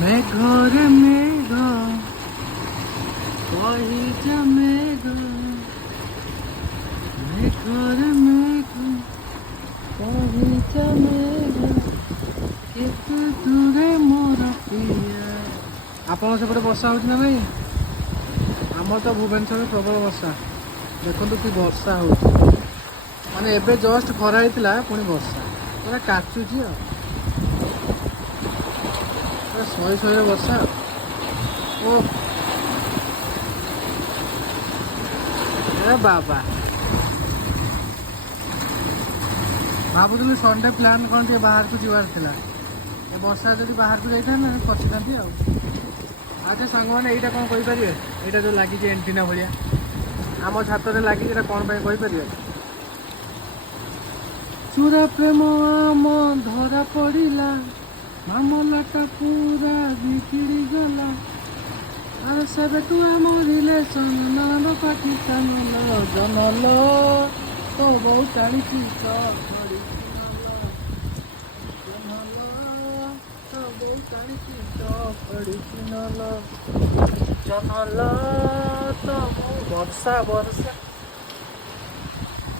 মেঘরে মেঘ কহিছে মেঘ মেঘরে মেঘ কহিছে মেঘ କେତେ ଦୂରେ ମୋର ପିଆ। ଆପଣଙ୍କ ସେପଟେ ବର୍ଷା ହେଉଛି ନା ନାଇଁ? ଆମର ତ ଭୁବନେଶ୍ୱରରେ ପ୍ରବଳ ବର୍ଷା। ଦେଖନ୍ତୁ କି ବର୍ଷା ହେଉଛି, ମାନେ ଏବେ ଜଷ୍ଟ ଖରା ହେଇଥିଲା ପୁଣି ବର୍ଷା ପୁରା କାଚୁଛି ଆଉ ପୁରା ଶହେ ଶହେ ବର୍ଷା। ଓ ଏ ବାବା, ଭାବୁଥିଲି ସଣ୍ଡେ ପ୍ଲାନ୍ କ'ଣ ଟିକେ ବାହାରକୁ ଯିବାର ଥିଲା। ଏ ବର୍ଷା ଯଦି ବାହାରକୁ ଯାଇଥାନ୍ତେ ପଶିଥାନ୍ତି ଆଉ। ଆଚ୍ଛା ସାଙ୍ଗମାନେ, ଏଇଟା କ'ଣ କହିପାରିବେ? ଏଇଟା ଯେଉଁ ଲାଗିଛି ଏଣ୍ଟିନା ଭଳିଆ ଆମ ଛାତରେ ଲାଗିଛି, ଏଇଟା କ'ଣ ପାଇଁ କହିପାରିବେ? ଚୁରା ପ୍ରେମ ଆମ ଧରା ପଡ଼ିଲା, ମାମଲାଟା ପୁରା ବିଗିଡ଼ି ଗଲା। ଆରେ ସେବେଠୁ ଆମ ରିଲେସନ୍ ନଣନ୍ଦ ପାକିସ୍ତାନ ଜନଲ ତ ବୋଉ ଚାଳିଛି ଚଢ଼ି ଜନଲ ତ ବର୍ଷା ବର୍ଷା